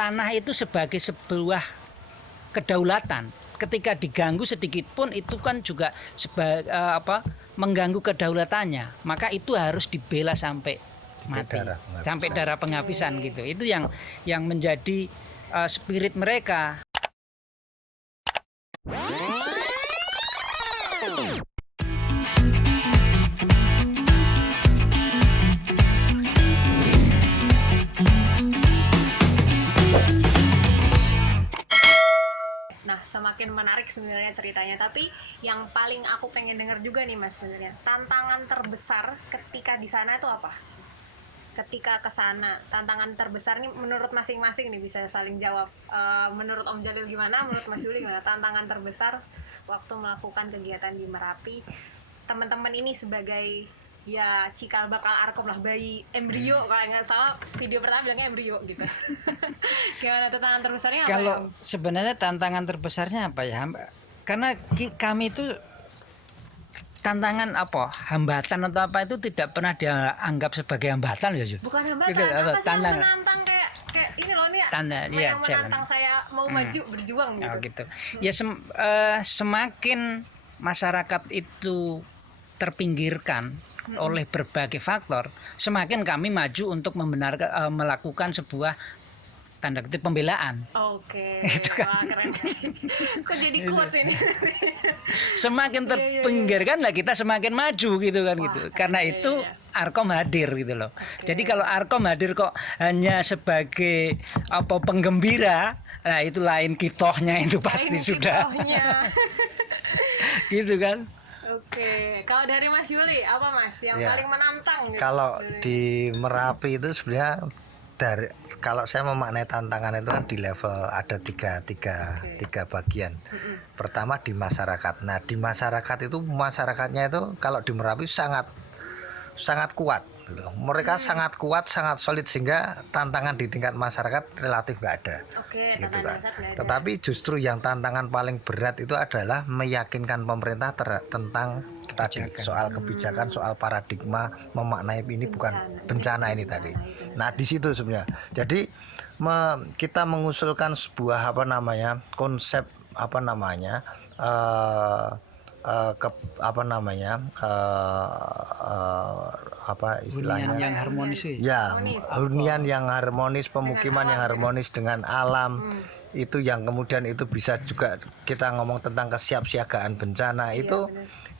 tanah itu sebagai sebuah kedaulatan. Ketika diganggu sedikit pun itu kan juga mengganggu kedaulatannya. Maka itu harus dibela sampai mati, sampai darah penghabisan gitu. Itu yang menjadi spirit mereka. Nah, semakin menarik sebenarnya ceritanya, tapi yang paling aku pengen dengar juga nih Mas sebenarnya, tantangan terbesar ketika di sana itu apa? Ketika ke sana, tantangan terbesar nih menurut masing-masing nih bisa saling jawab. Menurut Om Jalil gimana? Menurut Mas Yuli gimana? Tantangan terbesar waktu melakukan kegiatan di Merapi, teman-teman ini sebagai ya cikal bakal Arkom lah, bayi embrio kalau nggak salah video pertama bilangnya embrio gitu. Gimana tantangan terbesarnya apa? Kalau sebenarnya tantangan terbesarnya apa ya? Karena kami itu tantangan apa, hambatan atau apa itu tidak pernah dianggap sebagai hambatan ya, Jus. Bukan hambatan, Gitu, apa sih yang tantangan. menantang kayak ini loh nih, Iya, yang menantang saya mau maju berjuang gitu. Oh, gitu. Ya semakin masyarakat itu terpinggirkan oleh berbagai faktor, semakin kami maju untuk membenarkan melakukan sebuah tanda kutip pembelaan. Oke. Itu kan. Wah, keren. Kok jadi quotes ini? Semakin terpinggirkan lah kita semakin maju gitu kan. Wah, gitu. Karena itu Arkom hadir gitu loh. Oke. Jadi kalau Arkom hadir kok hanya sebagai penggembira, nah itu lain kitohnya itu pasti Lain sudah. kitohnya. Gitu kan. Oke, kalau dari Mas Yuli apa Mas yang Ya. paling menantang gitu? Kalau di Merapi itu sebenarnya kalau saya memaknai tantangan itu kan di level ada tiga bagian. Pertama di masyarakat. Nah di masyarakat itu masyarakatnya itu kalau di Merapi sangat kuat. Gitu. Mereka sangat kuat, sangat solid sehingga tantangan di tingkat masyarakat relatif nggak ada. Oke, Gitu tantangan kan. dasar nggak ada. Tetapi justru yang tantangan paling berat itu adalah meyakinkan pemerintah tentang tadi soal kebijakan, soal paradigma memaknai ini bukan bencana ini tadi. Nah di situ sebenarnya. Jadi kita mengusulkan sebuah konsep istilahnya Hunian yang harmonis sih. ya hunian yang harmonis, pemukiman yang harmonis dengan alam. Itu yang kemudian itu bisa juga kita ngomong tentang kesiapsiagaan bencana itu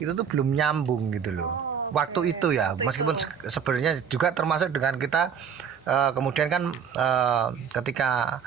tuh belum nyambung gitu loh. Waktu itu ya meskipun sebenarnya juga termasuk dengan kita kemudian kan ketika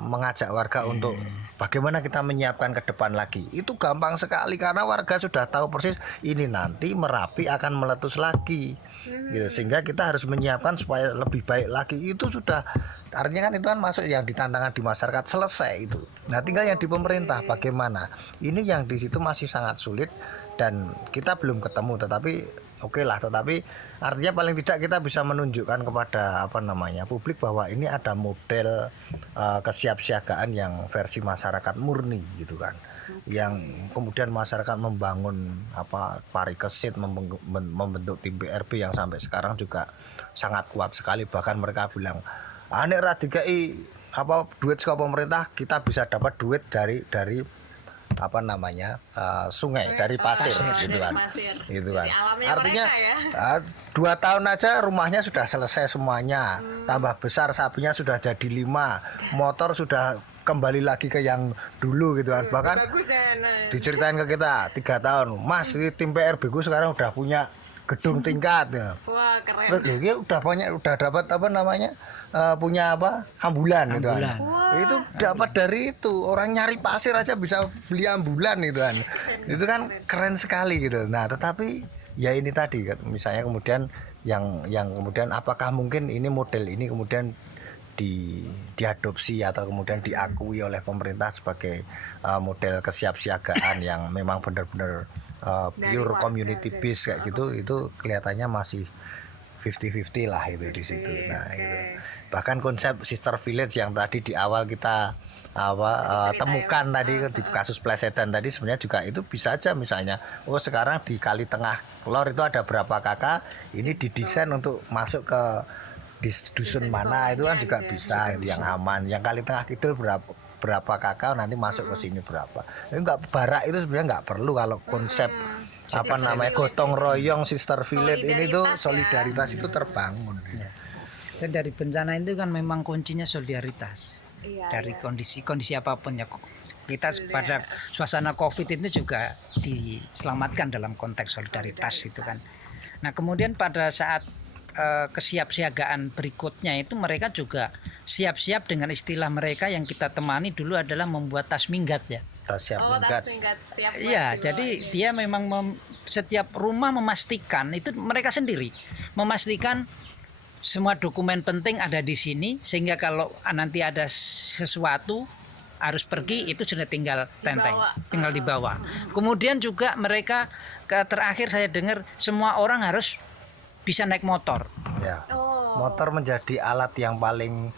mengajak warga untuk bagaimana kita menyiapkan ke depan lagi, itu gampang sekali karena warga sudah tahu persis ini nanti Merapi akan meletus lagi gitu, sehingga kita harus menyiapkan supaya lebih baik lagi. Itu sudah artinya kan itu kan masuk yang ditantangan di masyarakat selesai itu. Nah tinggal yang di pemerintah bagaimana, ini yang di situ masih sangat sulit dan kita belum ketemu, tetapi tetapi artinya paling tidak kita bisa menunjukkan kepada publik bahwa ini ada model kesiapsiagaan yang versi masyarakat murni gitu kan, yang kemudian masyarakat membangun parikesit, membentuk tim BRB yang sampai sekarang juga sangat kuat sekali. Bahkan mereka bilang nek ra dikai duit saka pemerintah, kita bisa dapat duit dari sungai, dari pasir gitu kan. Gitu kan. Artinya ya. 2 tahun aja rumahnya sudah selesai semuanya. Tambah besar sapinya sudah jadi 5. Motor sudah kembali lagi ke yang dulu gitu kan. Bahkan diceritain ke kita 3 tahun, Mas, tim PRB ku sekarang udah punya gedung tingkat ya. Wah, keren. Dia udah dapat punya ambulan gitu kan. Itu dapat dari itu, orang nyari pasir aja bisa beli ambulan gitu kan. Itu kan keren sekali gitu. Nah tetapi ya ini tadi misalnya kemudian yang kemudian apakah mungkin ini model ini kemudian diadopsi atau kemudian diakui oleh pemerintah sebagai model kesiapsiagaan yang memang benar-benar pure community based kayak gitu, itu kelihatannya masih 50-50 lah itu di situ. Nah gitu. Bahkan konsep sister village yang tadi di awal kita temukan tadi di kasus Plesedan tadi sebenarnya juga itu bisa aja misalnya sekarang di Kali Tengah Lor itu ada berapa kakak, ini didesain untuk masuk ke di dusun mana itu kan juga bisa itu yang aman. Yang Kali Tengah Kidul berapa kakak nanti masuk ke sini berapa. Itu enggak barak itu sebenarnya nggak perlu kalau konsep apa namanya gotong royong sister village ini tuh solidaritas itu terbangun. Dan dari bencana itu kan memang kuncinya solidaritas. Iya, Dari iya. kondisi apapun ya, kita pada suasana Covid itu juga diselamatkan dalam konteks solidaritas itu kan. Nah, kemudian pada saat kesiapsiagaan berikutnya itu mereka juga siap-siap dengan istilah mereka yang kita temani dulu adalah membuat tas minggat ya. Siap Oh, minggat. tas minggat siap buat Iya, dibawa. jadi dia memang setiap rumah memastikan itu mereka sendiri memastikan semua dokumen penting ada di sini sehingga kalau nanti ada sesuatu harus pergi itu sudah tinggal tenteng, tinggal dibawa. Kemudian juga mereka terakhir saya dengar semua orang harus bisa naik motor. Ya. Oh, Motor menjadi alat yang paling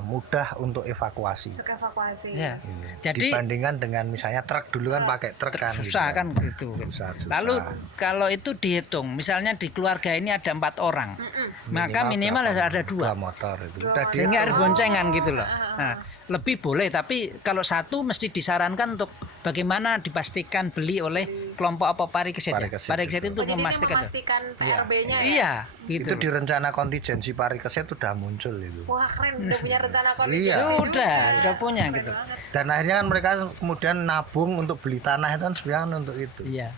mudah untuk evakuasi. untuk evakuasi. Ya. Jadi Dibandingkan dengan misalnya truk dulu kan pakai truk kan. susah kan gitu. Susah. Lalu kalau itu dihitung, misalnya di keluarga ini ada 4 orang, maka minimal berapa? ada 2. 2 motor itu. Udah Sehingga harus dihitung. boncengan gitu loh. Nah, lebih boleh, tapi kalau satu mesti disarankan untuk bagaimana dipastikan beli oleh kelompok apa parikesit. Parikesit Parikesit itu. itu Oh, jadi dia memastikan. memastikan PRB-nya ya? Iya, Itu gitu. di rencana kontingensi parikesit sudah muncul itu. Wah, keren, udah punya rencana Iya. kontingensi Sudah punya Keren gitu. banget. Dan akhirnya kan mereka kemudian nabung untuk beli tanah itu kan sebenarnya kan untuk itu. Iya,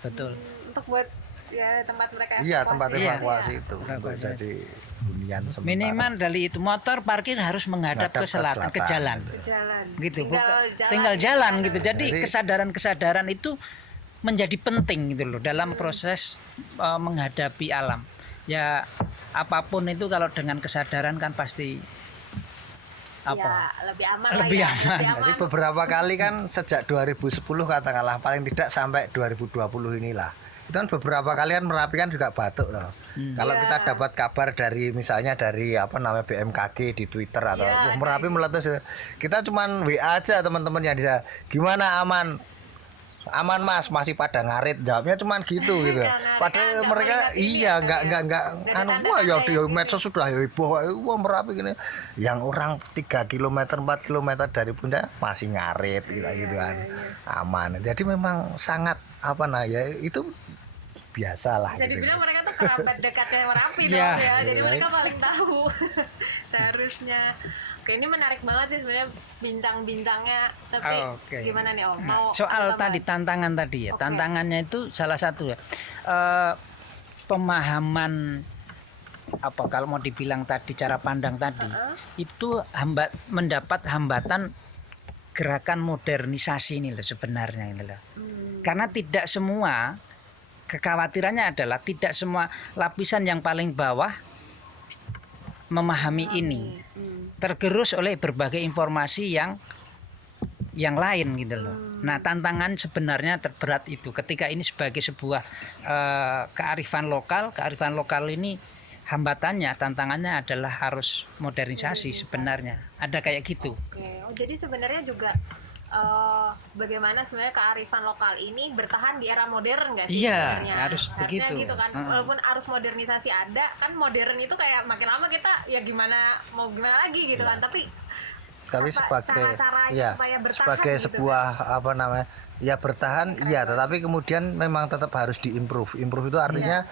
betul. Untuk buat ya tempat mereka Iya, tempat Iya. evakuasi itu untuk Evakuasi. jadi hunian sementara. Minimal dari itu motor parkir harus menghadap Menghadap ke selatan, ke jalan. jalan. Gitu. Tinggal Tinggal jalan gitu. Jadi Jadi- kesadaran-kesadaran itu menjadi penting gitu loh dalam proses menghadapi alam. Ya apapun itu kalau dengan kesadaran kan pasti Ya, apa? lebih aman Lebih lah ya. aman. Lebih Jadi beberapa kali kan sejak 2010 katakanlah paling tidak sampai 2020 inilah. Itu kan beberapa kali kan Merapi kan juga batuk loh. Kalau Iya. kita dapat kabar dari misalnya dari apa namanya BMKG di Twitter atau Iya, "Wah, Merapi meletus, kita cuman WA aja teman-teman yang bisa gimana aman. Aman Mas, masih pada ngarit, jawabnya cuman gitu gitu. Karena Padahal nggak mereka melihat ini iya ya, nggak Nggak anu ada wah ya tanda-tanda di yang medsos sudah heboh wah Merapi gini. Yang orang 3 km 4 km dari puncak masih ngarit gitu kan. Aman. Jadi memang sangat apa nah ya itu biasa lah bisa gitu. dibilang mereka tuh kerabat dekatnya Merapi dong Iya. ya. Jadi Iya. mereka paling tahu seharusnya. Oke, ini menarik banget sih sebenarnya bincang-bincangnya. Tapi Oke. gimana nih Om? Nah, Mau soal tambahan? tadi tantangan tadi ya. Oke. Tantangannya itu salah satu ya. Pemahaman apa kalau mau dibilang tadi cara pandang tadi itu mendapat hambatan gerakan modernisasi ini loh sebenarnya ini loh. Karena tidak semua kekhawatirannya adalah tidak semua lapisan yang paling bawah memahami ini. Tergerus oleh berbagai informasi yang lain gitu loh. Nah, tantangan sebenarnya terberat itu ketika ini sebagai sebuah kearifan lokal ini hambatannya, tantangannya adalah harus modernisasi sebenarnya. Ada kayak gitu. Oke. Oh, jadi sebenarnya juga bagaimana sebenarnya kearifan lokal ini bertahan di era modern nggak sih? Iya, sebenarnya? harus Harusnya begitu. gitu kan. Walaupun arus modernisasi ada, kan modern itu kayak makin lama kita ya gimana lagi gitu kan. Tapi Sebagai cara-caranya ya supaya bertahan sebagai gitu sebuah apa namanya ya bertahan iya tetapi kemudian memang tetap harus diimprove. Improve itu artinya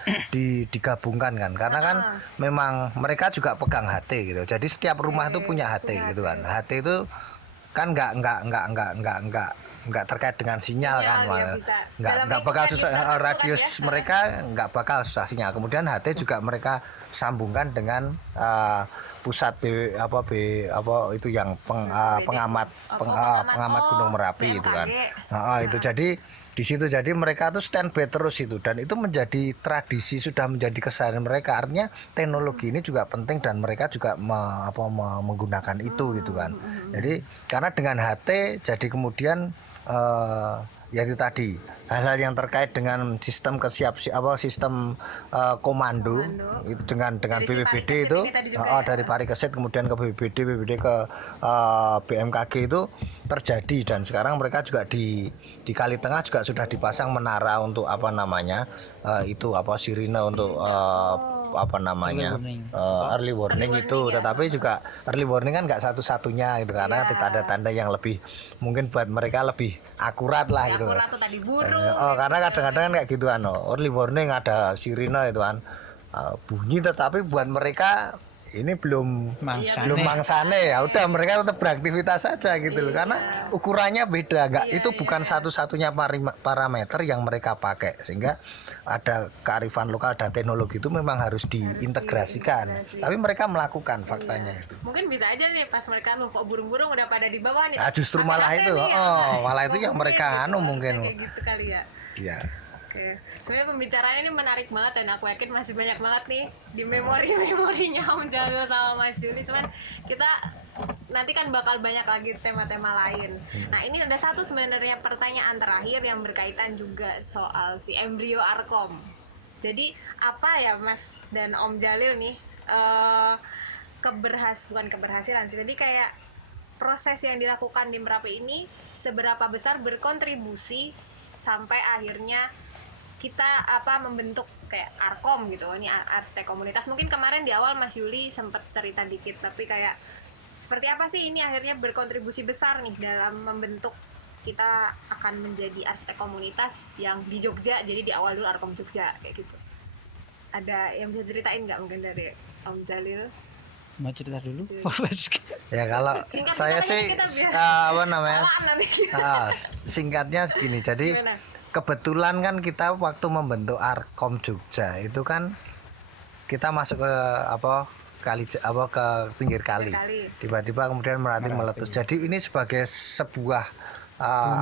digabungkan kan karena kan memang mereka juga pegang HT gitu. Jadi setiap rumah itu punya HT gitu kan. HT itu kan nggak terkait dengan sinyal kan dia malah bisa nggak dalam bakal lingkungan susah desa tertentu radius kan ya. mereka nggak bakal susah sinyal. Kemudian HT juga mereka sambungkan dengan pusat itu yang pengamat Gunung Merapi itu kan. Itu jadi di situ jadi mereka tuh standby terus itu dan itu menjadi tradisi sudah menjadi keseharian mereka. Artinya teknologi ini juga penting dan mereka juga menggunakan itu gitu kan. Jadi karena dengan HT jadi kemudian ya itu tadi hal-hal yang terkait dengan sistem sistem komando itu dengan Dari si BPBD Parikesit itu ini tadi juga ya? dari Parikesit kemudian ke BPBD ke BMKG itu terjadi dan sekarang mereka juga di Kali Tengah juga sudah dipasang menara untuk apa namanya itu sirine untuk apa namanya warning. early warning Early itu, warning, ya. tetapi juga early warning kan nggak satu-satunya gitu karena Iya. tanda-tanda yang lebih mungkin buat mereka lebih akurat lah gitu. Akurat tuh tadi burung. Karena kadang-kadang kan kayak gitu kan, early warning ada sirine itu kan bunyi, tetapi buat mereka ini belum Mangsane. belum mangsane, ya udah mereka tetap beraktivitas saja gitu loh, karena ukurannya beda, nggak itu bukan satu-satunya parameter yang mereka pakai, sehingga ada kearifan lokal dan teknologi itu memang harus diintegrasikan, tapi mereka melakukan faktanya itu. Mungkin bisa aja sih pas mereka lu kok burung-burung udah pada di bawah nih. Nah, justru malah Hati-hati itu, nih ya. malah itu yang mereka Gitu, mungkin. kayak gitu kali ya. Iya. Oke, sebenarnya pembicaraan ini menarik banget dan aku yakin masih banyak banget nih di memorinya Om Jalil sama Mas Juli. Cuman kita nanti kan bakal banyak lagi tema-tema lain. Nah ini ada satu sebenarnya pertanyaan terakhir yang berkaitan juga soal si embrio Arkom. Jadi apa ya Mas dan Om Jalil nih bukan keberhasilan sih. Jadi kayak proses yang dilakukan di Merapi ini seberapa besar berkontribusi sampai akhirnya kita membentuk kayak Arkom gitu. Ini arsitek komunitas. Mungkin kemarin di awal Mas Yuli sempat cerita dikit, tapi kayak seperti apa sih ini akhirnya berkontribusi besar nih dalam membentuk kita akan menjadi arsitek komunitas yang di Jogja. Jadi di awal dulu Arkom Jogja kayak gitu. Ada yang bisa ceritain nggak mungkin dari Om Jalil? Mau cerita dulu? Ya kalau Singkat saya aja sih kita biar- apa namanya? Apaan nanti? Singkatnya gini. Jadi Gimana? kebetulan kan kita waktu membentuk Arkom Jogja itu kan kita masuk ke ke pinggir kali. Tiba-tiba kemudian Merapi meletus. Jadi ini sebagai sebuah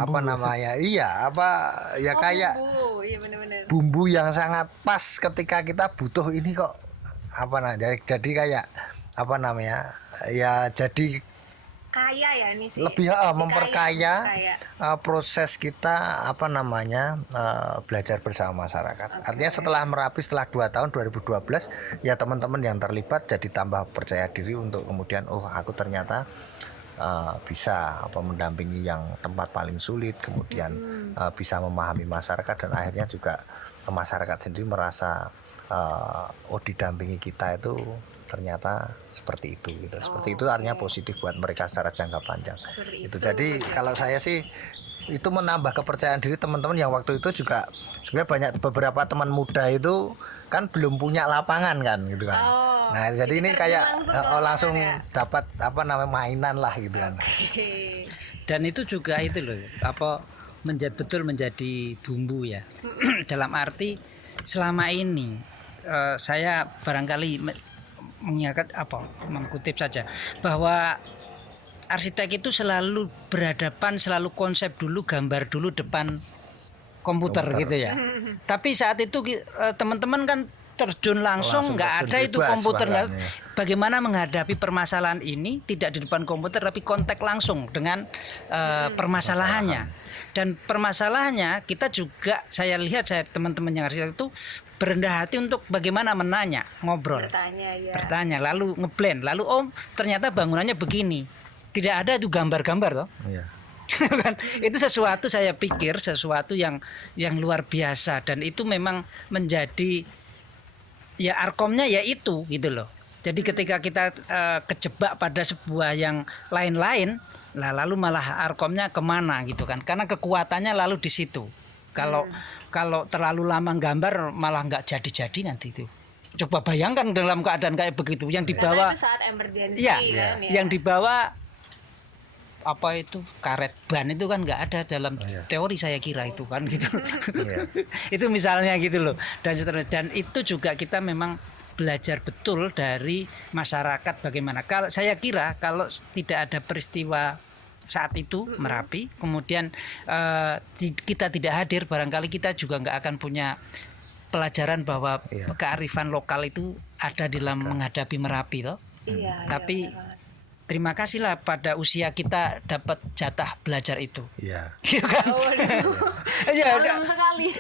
apa namanya? Iya, kayak Bumbu. Iya benar-benar. bumbu yang sangat pas ketika kita butuh ini kok jadi kayak apa namanya? Ya jadi Kaya ya ini sih. lebih memperkaya Kaya. proses kita belajar bersama masyarakat. Artinya setelah Merapi setelah 2 tahun 2012 ya teman-teman yang terlibat jadi tambah percaya diri untuk kemudian aku ternyata bisa mendampingi yang tempat paling sulit, kemudian bisa memahami masyarakat, dan akhirnya juga masyarakat sendiri merasa didampingi kita itu ternyata seperti itu gitu. Seperti itu artinya positif buat mereka secara jangka panjang. Seperti Itu. Jadi kalau saya sih itu menambah kepercayaan diri teman-teman yang waktu itu juga sebenarnya beberapa teman muda itu kan belum punya lapangan kan gitu kan. Nah, jadi ini kayak langsung dapat mainan lah gitu kan. Dan itu juga itu loh, betul menjadi bumbu ya. Dalam arti selama ini saya barangkali mengkutip saja bahwa arsitek itu selalu berhadapan, selalu konsep dulu, gambar dulu depan komputer gitu ya. Tapi saat itu teman-teman kan terjun langsung nggak ada itu komputer. Bagaimana menghadapi permasalahan ini tidak di depan komputer tapi kontak langsung dengan permasalahannya. Dan permasalahannya kita juga, saya lihat teman-teman yang arsitek itu berendah hati untuk bagaimana menanya, ngobrol, bertanya, lalu ngeblend, lalu ternyata bangunannya begini, tidak ada itu gambar-gambar toh. Iya. Kan itu sesuatu, saya pikir sesuatu yang luar biasa, dan itu memang menjadi ya Arkomnya ya itu gitu loh. Jadi ketika kita kejebak pada sebuah yang lain-lain, lalu malah Arkomnya kemana gitu kan, karena kekuatannya lalu di situ. Kalau terlalu lama gambar malah nggak jadi nanti itu. Coba bayangkan dalam keadaan kayak begitu yang dibawa saat emergency ya, kan, ya. yang dibawa itu karet ban itu kan nggak ada dalam teori, saya kira itu kan gitu. Itu misalnya gitu loh. Dan itu juga kita memang belajar betul dari masyarakat bagaimana. Kalau saya kira kalau tidak ada peristiwa saat itu Merapi, kemudian kita tidak hadir, barangkali kita juga nggak akan punya pelajaran bahwa kearifan lokal itu ada dalam menghadapi Merapi loh. Tapi terima kasihlah pada usia kita dapat jatah belajar itu. Iya. Kan?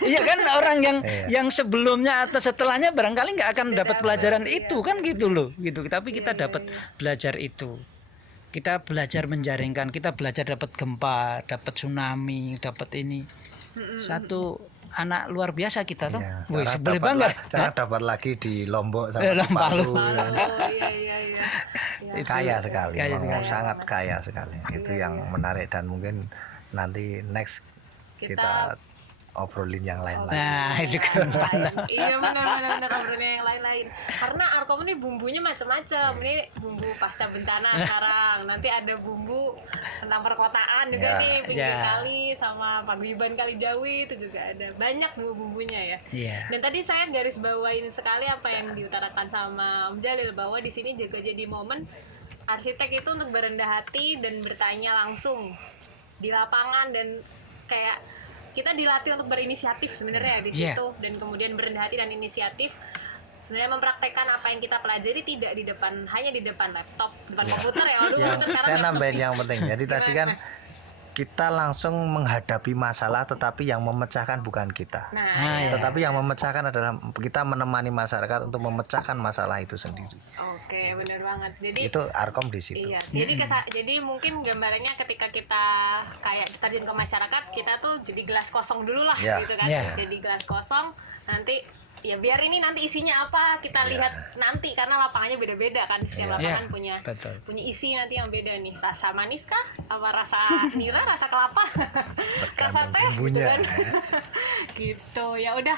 Iya kan, orang yang sebelumnya atau setelahnya barangkali nggak akan dapat pelajaran itu kan gitu loh, gitu. Tapi kita dapat belajar itu. Kita belajar menjaringkan, kita belajar dapat gempa, dapat tsunami, dapat ini. Satu anak luar biasa kita tuh. Iya, Wih, sekarang boleh dapat bangga. sekarang dapat lagi di Lombok sama di Palu. Palu, kan. Oh iya iya iya. Ya. Kaya sekali, Kaya memang sekali. sangat kaya sekali. Itu yang menarik dan mungkin nanti next kita obrolin yang lain-lain. Nah, itu kan Iya benar obrolnya yang lain-lain. Karena Arkom ini bumbunya macam-macam. Ini bumbu pasca bencana sekarang. Nanti ada bumbu tentang perkotaan juga Ya. nih, pinggir Ya. kali sama paguyuban Kali Jawi itu juga ada. Banyak bumbu-bumbunya ya. Iya. Dan tadi saya garis bawain sekali apa yang diutarakan sama Om Jalil, bahwa di sini juga jadi momen arsitek itu untuk berendah hati dan bertanya langsung di lapangan, dan kayak kita dilatih untuk berinisiatif sebenarnya di Iya. situ, dan kemudian berendah hati dan inisiatif sebenarnya mempraktekkan apa yang kita pelajari, tidak di depan, hanya di depan laptop, depan komputer ya. Waduh, Yang komputer sekarang saya laptop nambahin nih. yang penting. Jadi tadi Gimana, kan Mas? kita langsung menghadapi masalah, tetapi yang memecahkan bukan kita. Nah, Ah, iya. Tetapi yang memecahkan adalah kita menemani masyarakat untuk memecahkan masalah itu sendiri. oke, benar banget. Jadi Itu Arkom di situ. iya, jadi jadi mungkin gambarannya ketika kita kayak terjun ke masyarakat, kita tuh jadi gelas kosong dulu lah, Ya. gitu kan. Ya. Jadi gelas kosong, nanti ya biar ini nanti isinya apa kita lihat nanti, karena lapangannya beda-beda kan, setiap lapangan Ya, punya betul. punya isi nanti yang beda nih. Rasa manis kah? Apa rasa nira? Rasa kelapa? Rasa Tergantung teh? Gitu bumbunya. kan. Gitu. Ya udah,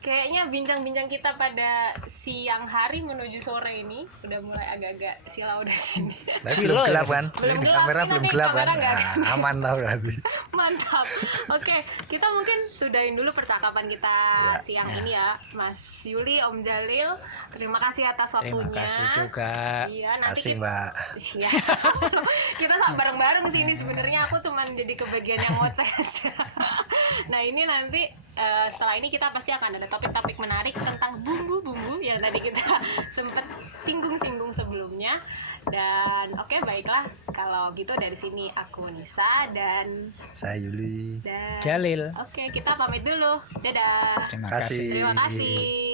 kayaknya bincang-bincang kita pada siang hari menuju sore ini udah mulai agak-agak silau dari sini. Tapi Silo belum gelap ya? kan? Belum Ini gelap, kamera ini belum nanti gelap kan? kamera nggak Nah, aman tau berarti. Mantap. Oke, kita mungkin sudahin dulu percakapan kita Ya. siang ini ya, Mas Yuli, Om Jalil. Terima kasih atas waktunya. Terima kasih juga. Iya, nanti Asik Mbak. Siap. Kita tak bareng-bareng sih ini sebenarnya, aku cuman jadi kebagian yang ngoceh aja. Nah, ini nanti setelah ini kita pasti akan ada topik-topik menarik tentang bumbu-bumbu yang tadi kita sempat singgung-singgung sebelumnya. Dan oke, baiklah, kalau gitu dari sini aku Nisa dan Saya Yuli. dan Jalil. oke, kita pamit dulu. Dadah. Terima Kasih. kasih. Terima kasih.